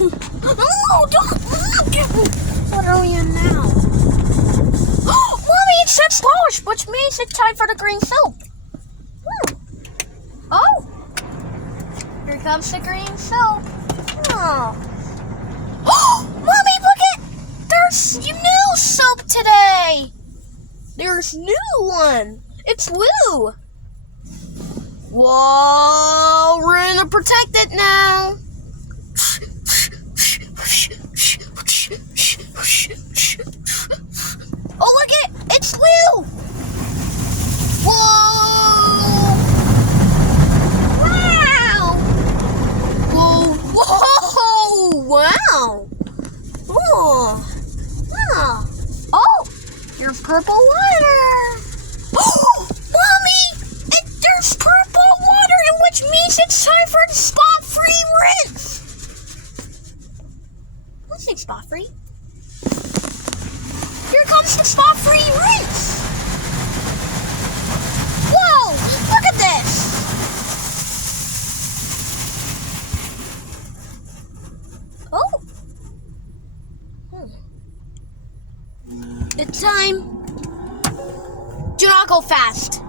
Oh, what are we in now? Mommy, it says polish, which means it's time for the green soap. Oh, here comes the green soap. Oh, Mommy, look at, there's new soap today. There's new one. It's Woo. Whoa, we're gonna protect it now. Oh, look it, it's Woo. Whoa. Wow. Whoa. Wow. Oh. Ah. Oh, here's purple water. Oh, Mommy, there's purple water, which means it's time for the spot-free rinse. Let's say spot-free. Here comes the spot-free rinse. Whoa, look at this. Oh. It's time. Do not go fast.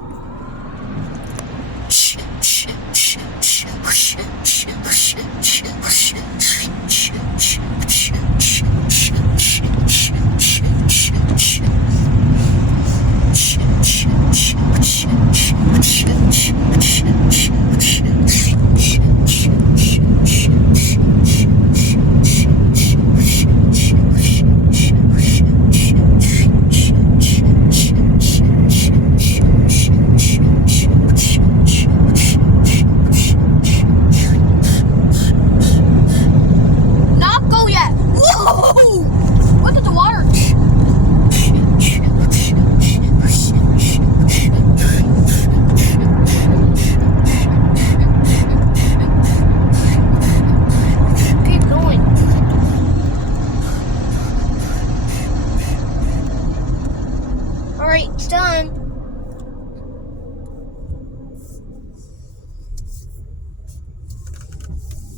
Alright, it's done.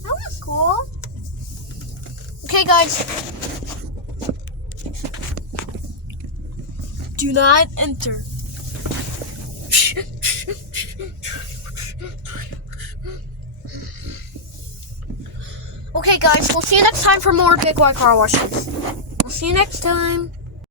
That was cool. Okay, guys. Do not enter. Okay, guys, we'll see you next time for more Big White Car Washes. We'll see you next time.